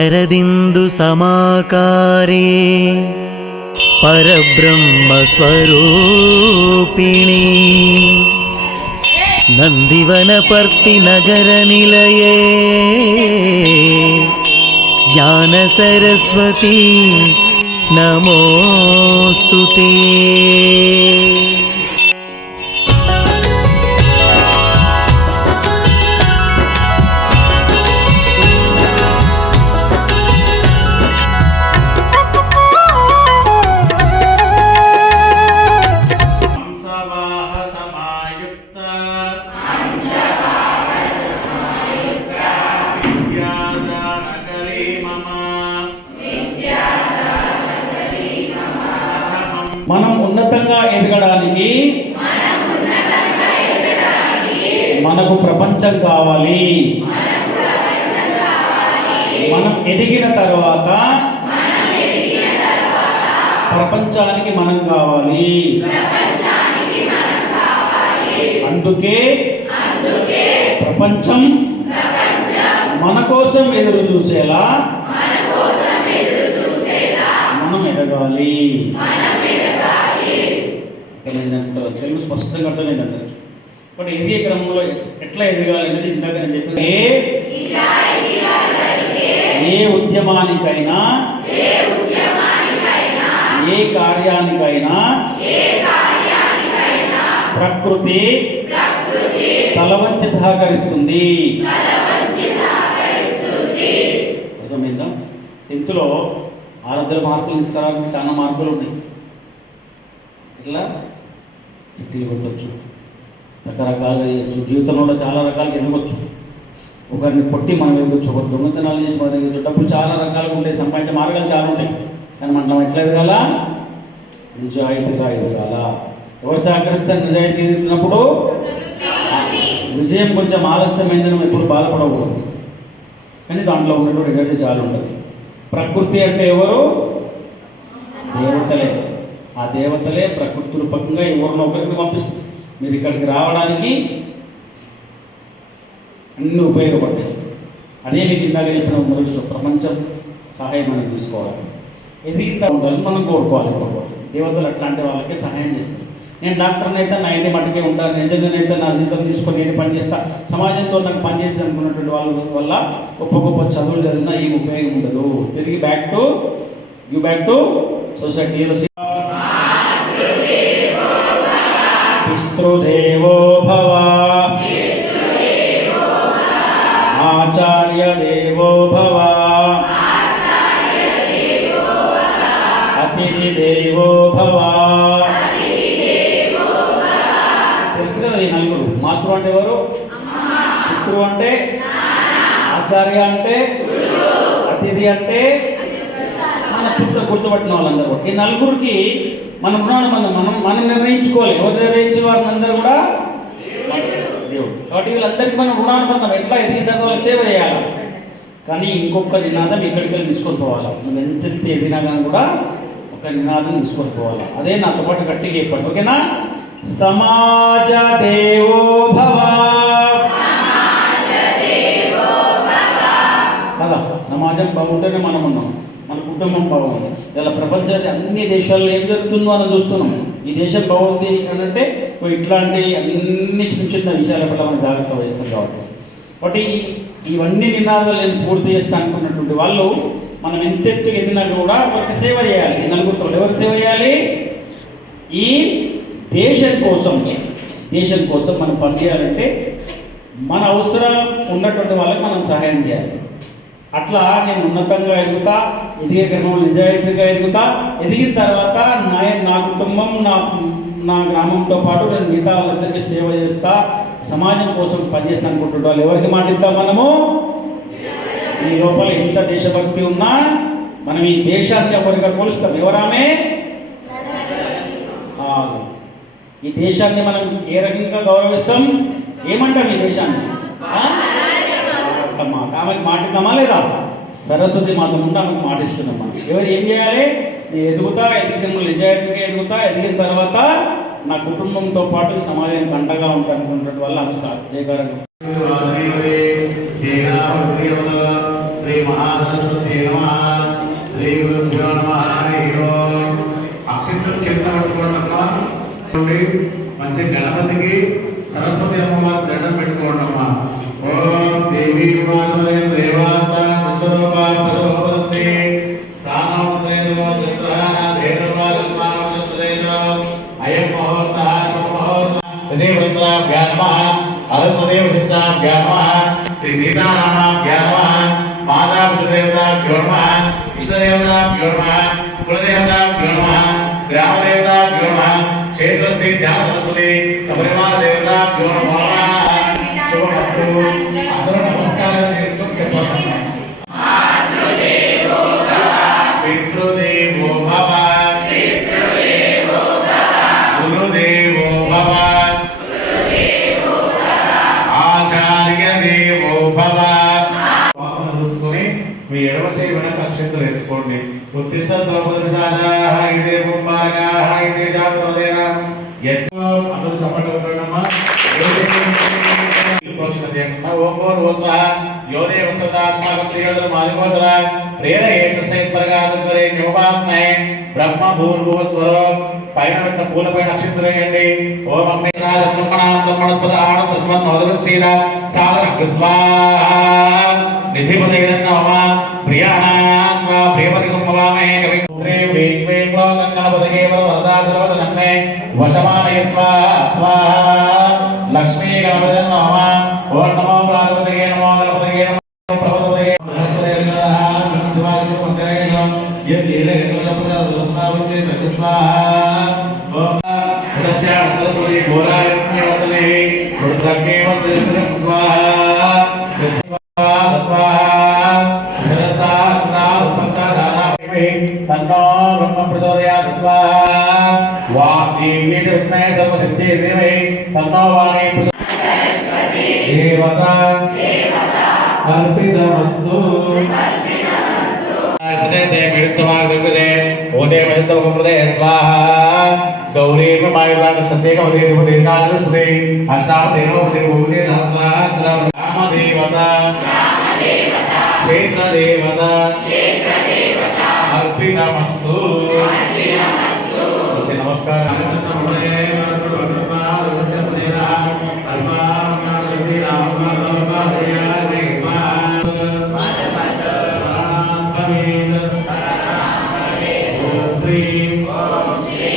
शरदिन्दु समाकारे परब्रह्मस्वरूपिणी नन्दिवनपर्ति नगरनिलये ज्ञानसरस्वती नमोस्तुते। మనం ఉన్నతంగా ఎదగడానికి మనకు ప్రపంచం కావాలి. మనం ఎదిగిన తర్వాత ప్రపంచానికి మనం కావాలి. అందుకే ప్రపంచం మన కోసం ఎదురు చూసేలా మనం ఎదగాలి. తెలుగు స్పష్టంగా అర్థమైంది అందరికి. బట్ ఎదిగే క్రమంలో ఎట్లా ఎదగాలి అనేది ఇందాక నేను చెప్పాను. ఏ ఉద్యమానికైనా ఏ కార్యానికైనా ప్రకృతి తల వంచి సహకరిస్తుంది. అర్థమైందా? 10th లో 600 మార్కులు తీసుకురావడానికి చాలా మార్కులు ఉన్నాయి. ఇట్లా చిట్టీలు కొట్టవచ్చు, రకరకాలుగా చేయొచ్చు, జీవితంలో చాలా రకాలుగా ఎదగొచ్చు. ఒకరిని కొట్టి మనం ఎదగొచ్చు, ఒకరు దొంగతనాలు చేసి మనం ఎదగొచ్చు. డబ్బులు చాలా రకాలుగా ఉంటాయి, సంపాదించే మార్గాలు చాలా ఉంటాయి. కానీ మనం ఎట్లా ఎదగాల? నిజాయితీగా ఎదగాల. ఎవరు సహకరిస్తారు? నిజాయితీ ఎదుగుతున్నప్పుడు విజయం కొంచెం ఆలస్యమైందని మనం ఎప్పుడు బాధపడకూడదు. కానీ దాంట్లో ఉన్నటువంటి ఎనర్జీ చాలా ఉంటుంది. ప్రకృతి అంటే ఎవరు? దేవతలే. ఆ దేవతలే ప్రకృతి రూపకంగా ఎవరినో ఒకరికి పంపిస్తుంది. మీరు ఇక్కడికి రావడానికి అన్నీ ఉపయోగపడతాయి. అదే మీకు ఇందాక చెప్పిన మొదటి ప్రపంచం సహాయం మనం తీసుకోవాలి. ఎదిగితే ఉండాలని మనం కోరుకోవాలి. దేవతలు అట్లాంటి వాళ్ళకి సహాయం చేస్తారు. నేను డాక్టర్ని అయితే నా ఇంటి మట్టుకే ఉంటాను, నిజంగానైతే నా జీవితం తీసుకొని నేను పని చేస్తా, సమాజంతో నాకు పనిచేసి అనుకున్నటువంటి వాళ్ళ వల్ల గొప్ప గొప్ప చదువులు చదివినా ఏం ఉపయోగం ఉండదు. తిరిగి బ్యాక్ టు సొసైటీ. పితృదేవో భవ, ఆచార్య దేవో భవ, అతిథి దేవో భవ. తెలుసు కదా ఈ నలుగురు. మాతృ అంటే ఎవరు? పితృ అంటే, ఆచార్య అంటే, అతిథి అంటే మన చుట్టూ గుర్తుపట్టిన వాళ్ళందరూ. ఈ నలుగురికి మన రుణాన్ని మనం నిర్ణయించుకోవాలి. ఎవరు నిర్ణయించే వారిని అందరూ కూడా దేవుడు. కాబట్టి వీళ్ళందరికీ మనం రుణానుబంధం. ఎట్లా ఎదిగిన వాళ్ళకి సేవ చేయాలి. కానీ ఇంకొక నినాదం ఇక్కడికి వెళ్ళి తీసుకొని పోవాలి. మనం ఎంత ఎదిగినా కానీ కూడా ఒక నినాదం తీసుకొని పోవాలి. అదే నాతో పాటు గట్టిగా చెప్పండి, ఓకేనా? సమాజ దేవో భవ కదా. సమాజం బాగుంటేనే మనం ఉన్నాం, మన కుటుంబం బాగుంది. ఇలా ప్రపంచంలో అన్ని దేశాల్లో ఏం జరుగుతుందో మనం చూస్తున్నాం. ఈ దేశం బాగుంది అని అంటే ఇట్లాంటి అన్ని చిన్న చిన్న విషయాల పట్ల మనం జాగ్రత్త వహిస్తాం. కాబట్టి ఇవన్నీ నినాదాలు నేను పూర్తి చేస్తాను అనుకున్నటువంటి వాళ్ళు మనం ఎంతెత్తు ఎదిగినా కూడా ఒకరికి సేవ చేయాలి. ఈ నలుగురితో ఎవరు సేవ చేయాలి? ఈ దేశం కోసం మనం పనిచేయాలంటే మన అవసరాలు ఉన్నటువంటి వాళ్ళకి మనం సహాయం చేయాలి. అట్లా నేను ఉన్నతంగా ఎదుగుతా, ఎదిగే క్రమంలో నిజాయితీగా ఎదుగుతా. ఎదిగిన తర్వాత నా కుటుంబం, నా గ్రామంతో పాటు నేను మిగతా వాళ్ళందరికీ సేవ చేస్తా, సమాజం కోసం పనిచేస్తా అనుకుంటుంటే వాళ్ళు ఎవరికి మాటిద్దాం? మనము. ఈ లోపల ఎంత దేశభక్తి ఉన్నా మనం ఈ దేశాన్ని ఒకరిగా కొలుస్తాం. ఎవరామే? ఈ దేశాన్ని మనం ఏ రకంగా గౌరవిస్తాం? ఏమంటాం ఈ దేశాన్ని? ఆమెకు మాటిద్దామా లేదా? సరస్వతి మాత ముందు ఆమెకు మాటిస్తున్నాం. మనం ఎవరు ఏం చేయాలి? నేను ఎదుగుతా, ఎదిగిన నిజాయితీగా ఎదుగుతా, ఎదిగిన తర్వాత నా కుటుంబంతో పాటు సమాజానికి అండగా ఉంటాను వల్ల ఆమె జయకారం. శ్రీ మహాసరస్వతి నమః శ్రీ గురుభ్యో నమః హరి ఓం అక్షింతలు చేత పట్టుకోండమ్మా మంచి గణపతికి సరస్వతి అమ్మవారి దండం పెట్టుకోండమ్మా ఓం దేవీ మాతృ దేవాంత విశ్వరూపా పరమపదంతి సానోదయో దత్తః దేవవాగస్మానోదయో అయం ముహూర్తః శుభముహూర్తః శ్రీ వృందాభ్యా నమః అరుణదేవ విశిష్టాభ్యా నమః శ్రీ సీతారామాభ్యా నమః మాతాపితృదేవతాభ్యో నమః ఇష్టదేవతాభ్యో నమః కులదేవతాభ్యో నమః గ్రామదేవతాభ్యో నమః క్షేత్రశ్రీ ధ్యాన సరస్వతి సపరివార దేవతాభ్యో నమః శుభమస్తు. అందరూ నమస్కారం చేసుకొని చెప్పండి. పితృదేవో భవ గురుదేవో భవ ఆచార్య దేవో భవ. వాసన చూసుకొని మీ ఎడమ చేయి వెనక అక్షంతలు వేసుకోండి. ఉత్తిష్ట ద్రౌపదిశాఖాః ఇదే కుంభారకాః ఇదే జాతరోదేన యజ్ఞో అందరూ చప్పట్లు కొట్టండమ్మా. ప్రోక్షణ చేయండి. ఓం భూర్భువస్వః యో దేవః సదాత్మాకం త్రియోదర మాదిగోచర ప్రేరయేత సైత్పరగాదుకరే న్యోపాస్మై బ్రహ్మ భూర్భువస్వరో పైన పెట్టిన పూల పైన అక్షంతలు వేయండి. ఓం అగ్నిరాజ బ్రహ్మణాం బ్రహ్మణస్పద ఆడ సర్వన్నోదవసీద సాదర స్వాహా నిధిపదైదన్న మమ ప్రియాణాం వా ప్రియపతి కుంభవామే కవి శ్రీ వేం గణపతయే వరదాచరవదనమ్మే వశమానయ స్వాహా స్వాహా లక్ష్మీ గణపతి నమ. ఓం నమో ప్రాణపతయే నమో గణపతయే నమో ప్రభపతయే బృహస్పతయే నమః విష్ణువాది మంత్రేణ యద్యేలే సర్వప్రదాదస్మావతే స్వాహా. ఓం ఉదస్యార్థసూరి ఘోరాయజ్ఞవర్తనే రుద్రగ్నేవ శ్రీపదం స్వాహా స్వాహా తన్నో బ్రహ్మ ప్రచోదయాత్ స్వాహా. వాగ్దేవ్యే చ విద్మహే సర్వశక్త్యై ధీమహి తన్నో వాణీ దేవత అర్పితమస్తు. స్వాహా గౌరీ మాయురాగేకమదేశే అష్టామదేవదే రామదేవత క్షేత్రదేవత అర్పితమస్తు. నమస్కారం. ఓం శ్రీ